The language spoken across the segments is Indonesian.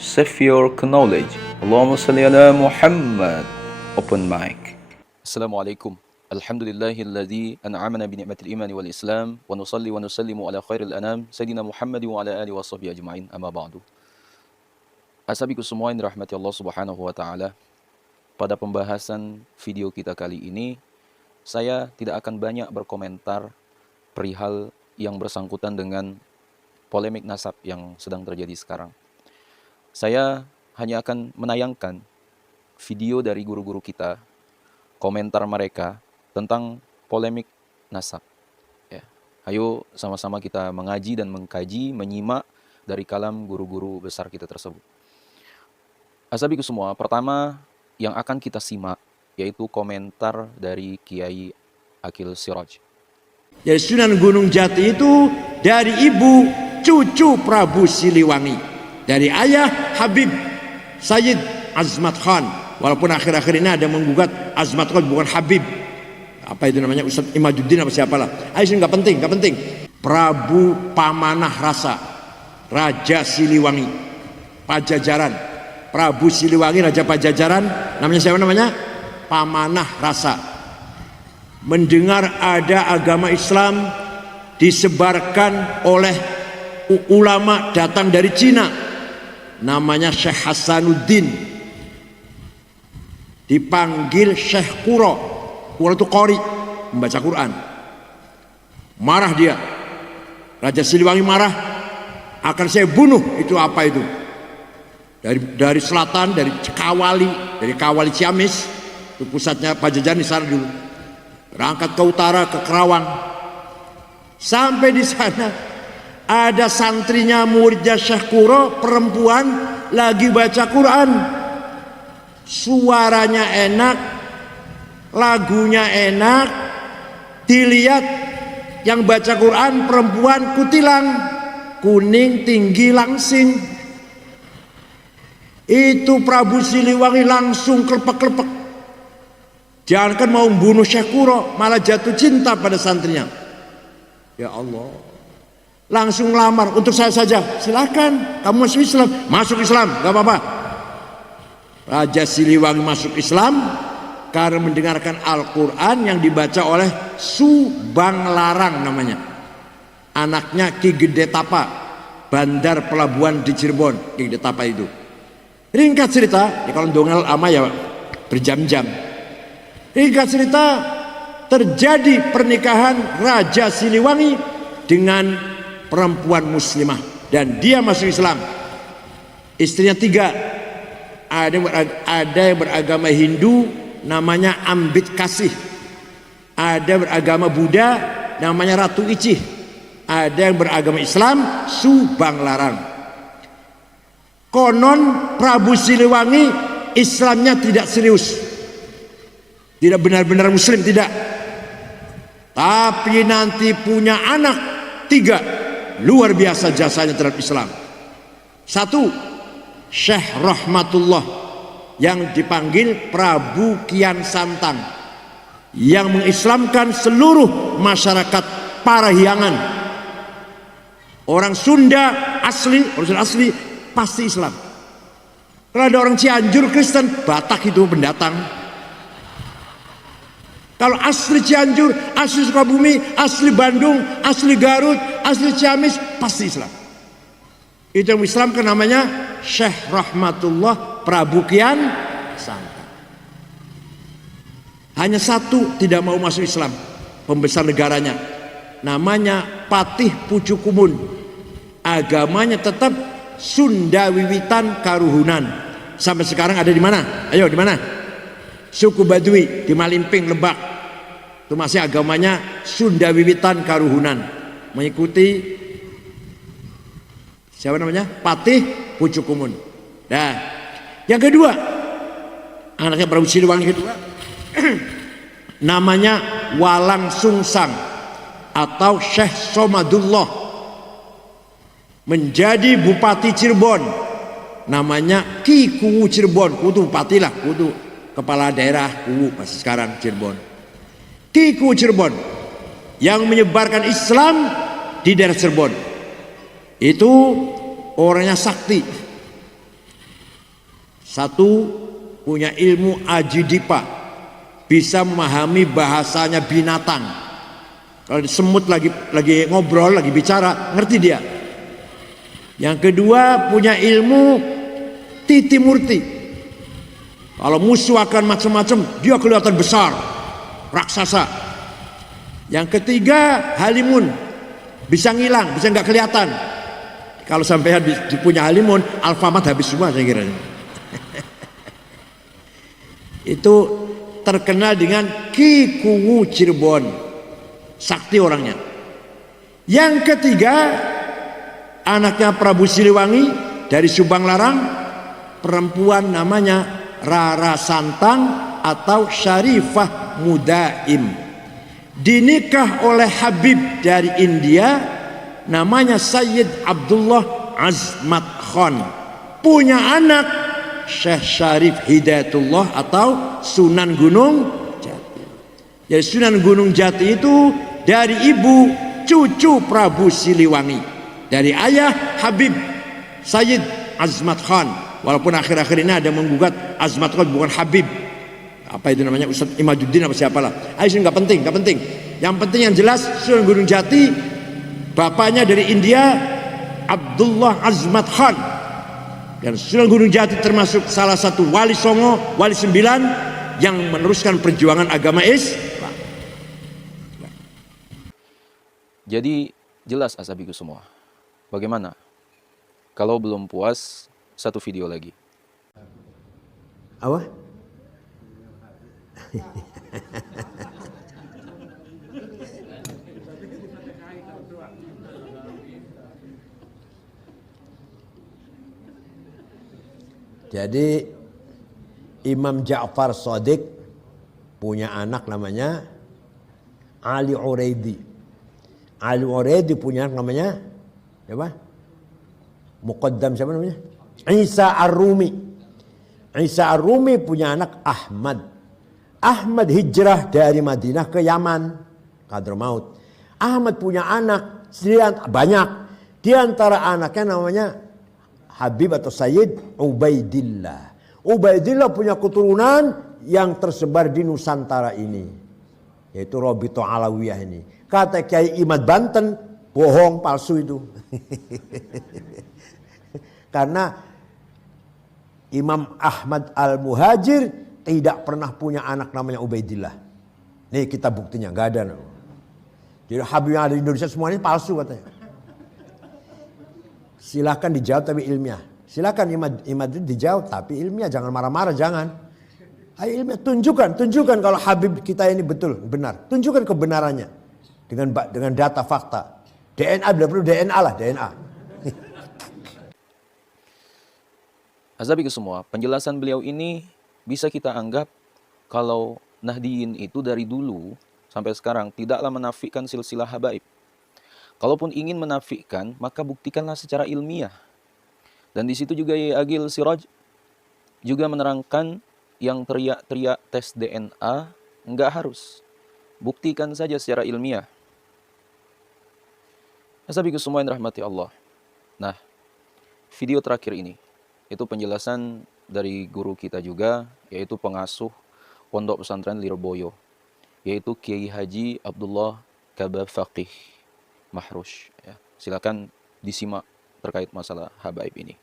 Save your knowledge. Allahumma salli ala Muhammad. Open mic. Assalamualaikum. Alhamdulillahilladzi an'amana bi ni'matil imani wal islam wa nusalli wa nusallimu ala khairil anam sayyidina Muhammad wa ala alihi wa sahbihi ajma'in amma ba'du. Asabiku semua yang dirahmati Allah Subhanahu wa taala. Pada pembahasan video kita kali ini, saya tidak akan banyak berkomentar perihal yang bersangkutan dengan polemik nasab yang sedang terjadi sekarang. Saya hanya akan menayangkan video dari guru-guru kita, komentar mereka tentang polemik nasab. Ya. Ayo sama-sama kita mengaji dan mengkaji, menyimak dari kalam guru-guru besar kita tersebut. Asabiku semua, pertama yang akan kita simak yaitu komentar dari Kiai Akil Siraj. Jadi Sunan Gunung Jati itu dari ibu cucu Prabu Siliwangi. Dari ayah Habib Sayyid Azmat Khan. Walaupun akhir-akhir ini ada menggugat Azmat Khan bukan Habib. Apa itu namanya? Ustaz Imaduddin apa siapalah. Ayo nggak penting. Prabu Pamanah Rasa, Raja Siliwangi, Pajajaran. Prabu Siliwangi, Raja Pajajaran. Namanya siapa namanya? Pamanah Rasa. Mendengar ada agama Islam disebarkan oleh ulama datang dari Cina. Namanya Syekh Hasanuddin, dipanggil Syekh Quro. Quro itu qori, membaca Quran. Marah dia, Raja Siliwangi marah, akan saya bunuh. Itu apa itu? Dari selatan, dari Kawali Ciamis, itu pusatnya Pajajaran di sana dulu. Berangkat ke utara, ke Kerawang. Sampai di sana ada santrinya muridnya Syekh Quro, perempuan lagi baca Quran. Suaranya enak, lagunya enak, dilihat yang baca Quran perempuan kutilang, kuning, tinggi, langsing. Itu Prabu Siliwangi langsung klepek-klepek. Jangankan mau membunuh Syekh Quro, malah jatuh cinta pada santrinya. Ya Allah. Langsung melamar, untuk saya saja. Silakan, kamu masuk Islam. Masuk Islam, gak apa-apa. Raja Siliwangi masuk Islam karena mendengarkan Al-Quran yang dibaca oleh Subang Larang namanya. Anaknya Ki Gede Tapa, bandar pelabuhan di Cirebon. Ki Gede Tapa itu. Ringkat cerita, ya kalau dongeng lama ya berjam-jam. Ringkat cerita, terjadi pernikahan Raja Siliwangi dengan perempuan muslimah dan dia masuk Islam. Istrinya 3. Ada yang beragama Hindu namanya Ambit Kasih. Ada beragama Buddha namanya Ratu Icih. Ada yang beragama Islam Subang Larang. Konon Prabu Siliwangi Islamnya tidak serius, tidak benar-benar muslim, tidak. Tapi nanti punya anak 3. Luar biasa jasanya terhadap Islam. 1. Syekh Rahmatullah yang dipanggil Prabu Kian Santang, yang mengislamkan seluruh masyarakat Parahyangan. Orang Sunda asli pasti Islam. Kalau ada orang Cianjur Kristen, Batak itu pendatang. Kalau asli Cianjur, asli Sukabumi, asli Bandung, asli Garut, asli Ciamis, pasti Islam. Itu yang Islam kan namanya Syekh Rahmatullah Prabu Kian Santang. Hanya 1 tidak mau masuk Islam, pembesar negaranya. Namanya Patih Pucukumun. Agamanya tetap Sunda Wiwitan Karuhunan. Sampai sekarang ada di mana? Ayo, di mana? Suku Baduy di Malimping, Lebak. Itu masih agamanya Sunda Wiwitan Karuhunan, mengikuti siapa namanya? Patih Pucukumun. Nah, yang kedua, anaknya Prabu Siliwangi kedua namanya Walang Sungsang atau Syekh Somadullah, menjadi Bupati Cirebon. Namanya Ki Kuwu Cirebon. Kudu bupati lah, kudu kepala daerah Kuwu masih sekarang Cirebon. Ki Kuwu Cirebon yang menyebarkan Islam di daerah Cirebon. Itu orangnya sakti. Satu, punya ilmu ajidipa, bisa memahami bahasanya binatang. Kalau semut lagi ngobrol, lagi bicara, ngerti dia. Yang kedua, punya ilmu titi murti. Kalau musuh akan macam-macam, dia kelihatan besar, raksasa. Yang ketiga, halimun, bisa ngilang, bisa nggak kelihatan. Kalau sampai punya halimun, Alfamart habis semua saya kira. Itu terkenal dengan Ki Kuwu Cirebon, sakti orangnya. Yang ketiga, anaknya Prabu Siliwangi dari Subang Larang, perempuan namanya Rara Santang atau Syarifah Mudaim, dinikah oleh Habib dari India namanya Sayyid Abdullah Azmat Khan, punya anak Syekh Syarif Hidayatullah atau Sunan Gunung Jati. Jadi Sunan Gunung Jati itu dari ibu cucu Prabu Siliwangi, dari ayah Habib Sayyid Azmat Khan. Walaupun akhir-akhir ini ada menggugat Azmat Khan bukan Habib, apa itu namanya, Ustadz Imaduddin apa siapalah. Itu nggak penting, nggak penting. Yang penting yang jelas Sunan Gunung Jati, bapaknya dari India, Abdullah Azmat Khan. Dan Sunan Gunung Jati termasuk salah satu wali Songo, wali 9 yang meneruskan perjuangan agama Islam. Jadi jelas asabiku semua. Bagaimana? Kalau belum puas, satu video lagi. Apa? Jadi Imam Ja'far Shadiq punya anak namanya Ali Uraidi. Ali Uraidi punya anak namanya siapa? Muqaddam siapa namanya? Isa Ar-Rumi. Isa Ar-Rumi punya anak Ahmad. Ahmad hijrah dari Madinah ke Yaman, Hadramaut. Ahmad punya anak banyak. Di antara anaknya namanya Habib atau Sayyid Ubaidillah. Ubaidillah punya keturunan yang tersebar di Nusantara ini, yaitu Robito Alawiyah ini. Kata Kiai Imad Banten, bohong, palsu itu. Karena Imam Ahmad Al-Muhajir tidak pernah punya anak namanya Ubaidillah. Nih kita buktinya, nggak ada. Jadi Habib yang ada di Indonesia semuanya palsu katanya. Silahkan dijawab tapi ilmiah. Silahkan Imad dijawab tapi ilmiah, jangan marah-marah, jangan. Ayo ilmiah, tunjukkan kalau Habib kita ini benar. Tunjukkan kebenarannya dengan data fakta. DNA, bila perlu DNA lah, DNA. Azabiku semua, penjelasan beliau ini bisa kita anggap kalau Nahdiyin itu dari dulu sampai sekarang tidaklah menafikan silsilah habaib. Kalaupun ingin menafikan, maka buktikanlah secara ilmiah. Dan di situ juga Yai Agil Siraj juga menerangkan yang teriak-teriak tes DNA enggak harus. Buktikan saja secara ilmiah. Asabiku semua yang rahmati Allah. Nah, video terakhir ini itu penjelasan dari guru kita juga, yaitu pengasuh Pondok Pesantren Lirboyo, yaitu Kiai Haji Abdullah Kaba Faqih Mahrush. Ya, silakan disimak terkait masalah habaib ini.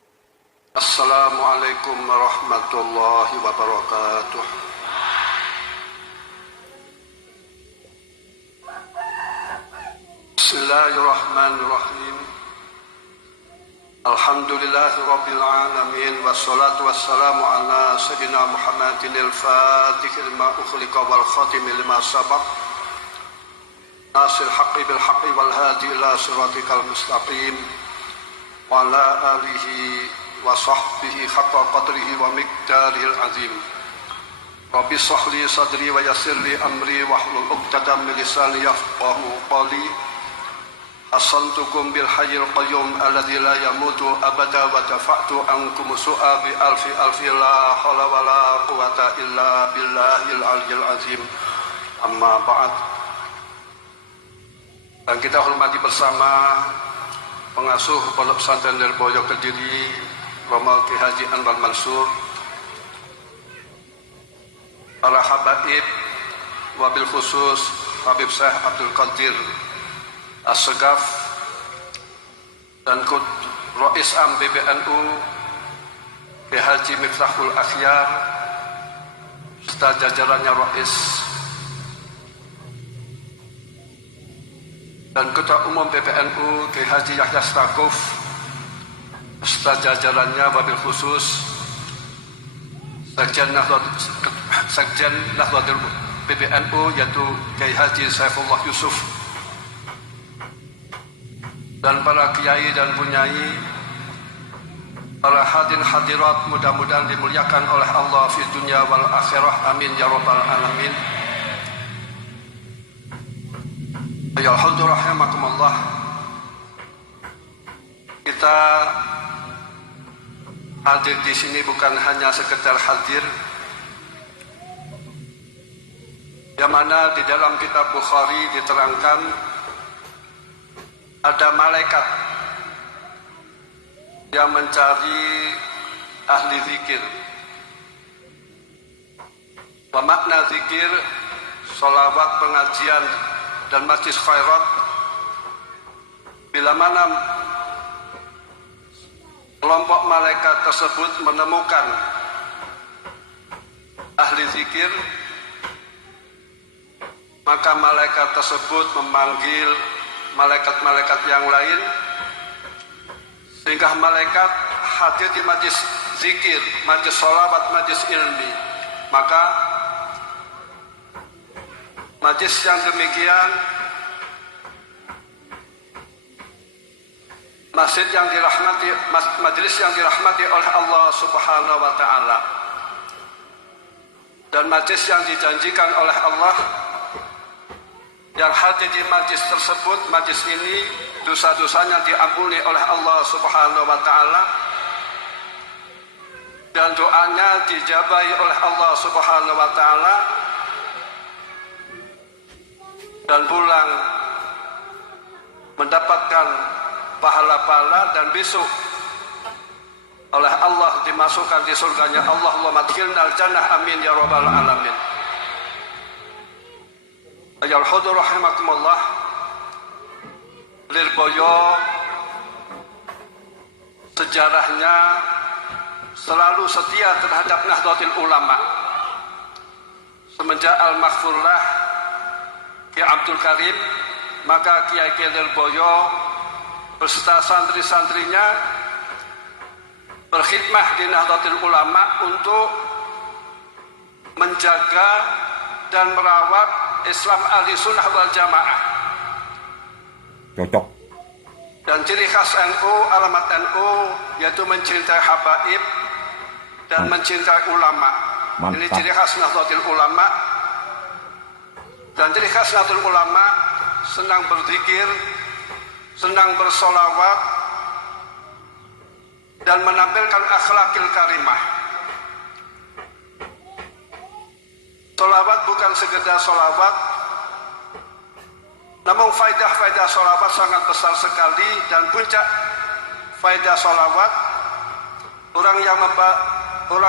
Assalamualaikum warahmatullahi wabarakatuh. Bismillahirrahmanirrahim. Alhamdulillahi rabbil alamin, wassalatu wassalamu ala sayyidina Muhammadin al-fatihil lima ukhliqa wal khatimi lima sabaq, nasil haqqi bil haqqi wal hadi ila siratikal mustaqim, wa ala alihi wa sahbihi haqqa qadrihi wa miqdarihil azim. Rabbi shrah li sadri wa yassir li amri wahlul 'uqdatam min lisani yafqahu qawli. Assantukum bil hayyil qayyum alladzi la yamutu abada wa dafa'tu ankum su'a bi alfi la haula wa la quwwata illa billahil aliyyil azim. Amma ba'd. Dan kita hormati bersama pengasuh Pondok Pesantren Lirboyo Kediri, Romo Ki Haji Anwar Mansur, para habaib, wabil khusus Habib Syekh Abdul Qadir As-Segaf dan Rais Am PBNU Kiai Haji Miftahul Akhyar serta jajarannya Rais dan Ketua Umum PBNU Kiai Haji Yahya Stakuf serta jajarannya wabil khusus Sekjen Nahdlatul PBNU yaitu Kiai Haji Saifullah Yusuf dan para kiai dan bunyai, para hadirin hadirat, mudah-mudahan dimuliakan oleh Allah fi dunya wal akhirah, amin ya rabbal alamin. Ya hadur rahimakumullah. Kita hadir di sini bukan hanya sekedar hadir, yang mana di dalam kitab Bukhari diterangkan ada malaikat yang mencari ahli zikir. Makna zikir, sholawat, pengajian dan majlis khairat. Bila mana kelompok malaikat tersebut menemukan ahli zikir, maka malaikat tersebut memanggil malaikat-malaikat yang lain sehingga malaikat hadir di majlis zikir, majlis sholawat, majlis ilmi. Maka majlis yang demikian, majlis yang dirahmati oleh Allah Subhanahu wa taala dan majlis yang dijanjikan oleh Allah, yang hadir di majlis tersebut, majlis ini dosa-dosanya diampuni oleh Allah Subhanahu wa taala dan doanya dijabahi oleh Allah Subhanahu wa taala dan pulang mendapatkan pahala-pahala dan besok oleh Allah dimasukkan di surganya Allah. Allahumma adkhilnal jannah, amin ya rabbal alamin. Ayol hudur rahimakumullah. Lirboyo sejarahnya selalu setia terhadap Nahdlatul Ulama. Semenjak Al-Maghfurlah Kiai Abdul Karim, maka Kiai Lirboyo beserta santri-santrinya berkhidmah di Nahdlatul Ulama untuk menjaga dan merawat Islam ahli sunnah wal jamaah. Cocok. Dan ciri khas NU, alamat NU yaitu mencintai habaib dan mencintai ulama. Mantap. Ini ciri khas Nahdlatul Ulama. Dan ciri khas Nahdlatul Ulama senang berzikir, senang bersolawat dan menampilkan akhlakil karimah. Solawat bukan sekedar solawat, namun faidah-faidah solawat sangat besar sekali. Dan puncak faidah solawat, orang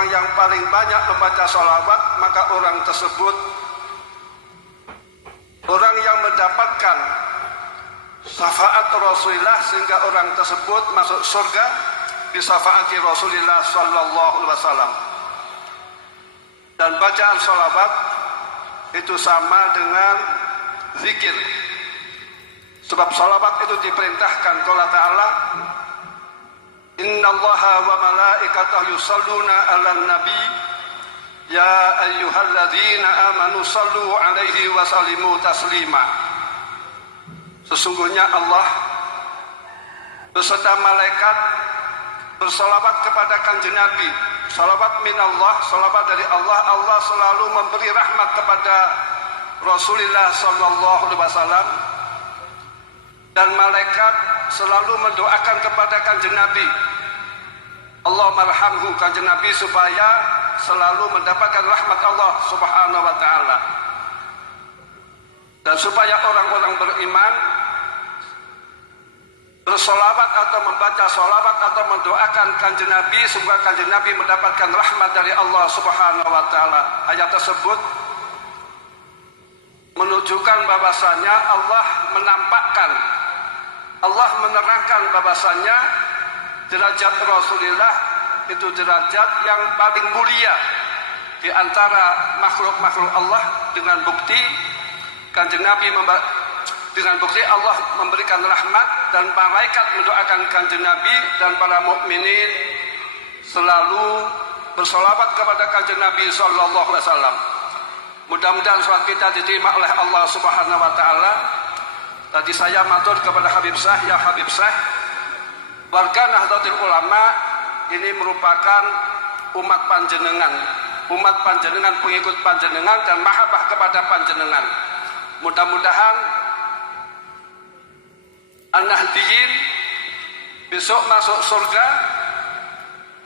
yang paling banyak membaca solawat, maka orang tersebut orang yang mendapatkan syafaat Rasulullah, sehingga orang tersebut masuk surga bisyafaati Rasulullah sallallahu alaihi wasallam. Dan bacaan sholawat itu sama dengan zikir. Sebab sholawat itu diperintahkan qala ta'ala, innallaha wa malaikatahu yusalluna 'alan nabi ya ayyuhalladzina amanu sallu 'alaihi wa sallimu taslima. Sesungguhnya Allah beserta malaikat bersolawat kepada kanjeng Nabi. Salawat minallah, salawat dari Allah. Allah selalu memberi rahmat kepada Rasulullah sallallahu alaihi wasallam, dan malaikat selalu mendoakan kepada kanjeng Nabi, Allahumma arhamhu, kanjeng Nabi, supaya selalu mendapatkan rahmat Allah Subhanahu wa taala, dan supaya orang-orang beriman bersolawat atau membaca solawat atau mendoakan kanjeng Nabi, semoga kanjeng Nabi mendapatkan rahmat dari Allah Subhanahu wa Ta'ala. Ayat tersebut menunjukkan bahwasanya Allah menampakkan, Allah menerangkan bahwasanya derajat Rasulullah itu derajat yang paling mulia di antara makhluk-makhluk Allah, dengan bukti kanjeng Nabi dengan bukti Allah memberikan rahmat dan malaikat mendoakan kanjeng Nabi, dan para mukminin selalu bersolawat kepada kanjeng Nabi sallallahu alaihi wasallam. Mudah-mudahan sholat kita diterima oleh Allah Subhanahu wa Ta'ala. Tadi saya matur kepada Habib Syekh, ya Habib Syekh, warga Nahdlatul Ulama ini merupakan umat panjenengan, pengikut panjenengan dan mahabbah kepada panjenengan. Mudah-mudahan An-Nahdliyin besok masuk surga,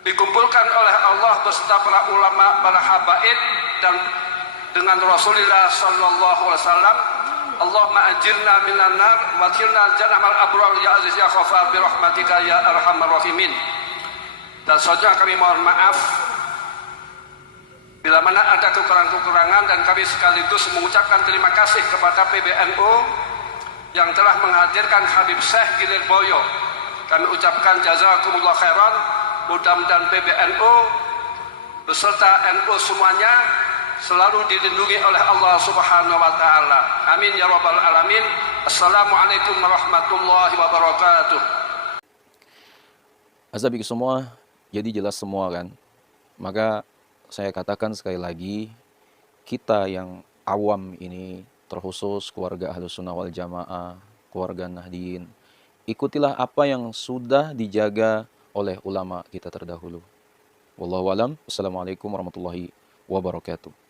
dikumpulkan oleh Allah beserta para ulama, para habaib, dan dengan Rasulullah sallallahu alaihi wasallam. Allahumma ajirna minan nar wa qina jannal abrar ya aziz ya ghafar bi rahmatika ya arhamar rahimin. Dan selanjutnya kami mohon maaf bila mana ada kekurangan-kekurangan, dan kami sekaligus mengucapkan terima kasih kepada PBNU yang telah menghadirkan Habib Syekh Gilirboyo. Kami ucapkan jazakumullah khairan. Mudah-mudahan PBNU beserta NU semuanya selalu dilindungi oleh Allah Subhanahu wa Ta'ala. Amin ya rabbal alamin. Assalamualaikum warahmatullahi wabarakatuh. Azabiku semua, jadi jelas semua kan. Maka saya katakan sekali lagi, kita yang awam ini, terkhusus keluarga Ahlus Sunnah wal Jamaah, keluarga Nahdliyin, ikutilah apa yang sudah dijaga oleh ulama kita terdahulu. Wallahu a'lam. Assalamualaikum warahmatullahi wabarakatuh.